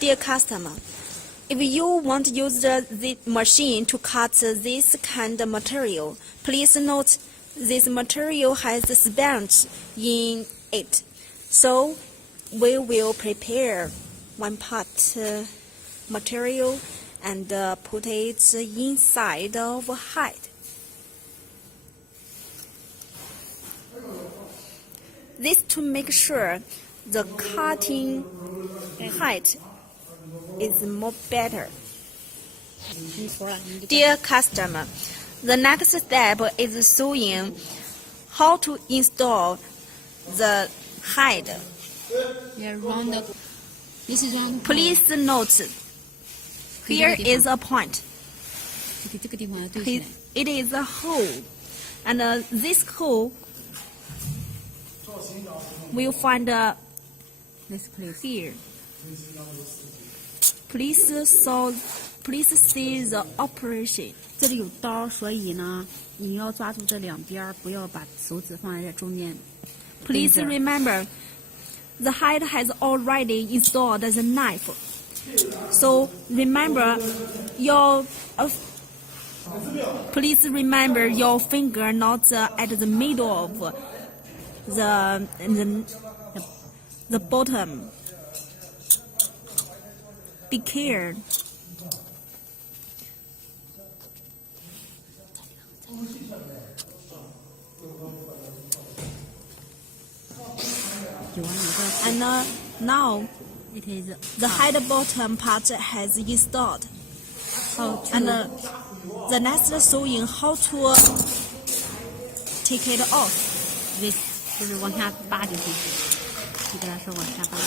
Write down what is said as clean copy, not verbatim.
Dear customer, if you want to use the machine to cut this kind of material, please note this material has sponge in it. So we will prepare one part material and put it inside of hide. This to make sure the cutting height is more better. Dear customer, the next step is showing how to install the hide. Please note, here is a point. It is a hole, and this hole will find this place here. Please see the operation. 这里有刀，所以呢，你要抓住这两边，不要把手指放在这中间。Please remember, the hide has already installed the knife. So remember please remember your finger not at the middle of the bottom. Be careful. And now it is the hide bottom part has installed. And the next showing how to take it off. this 就是往下扒就行。你跟他说往下扒。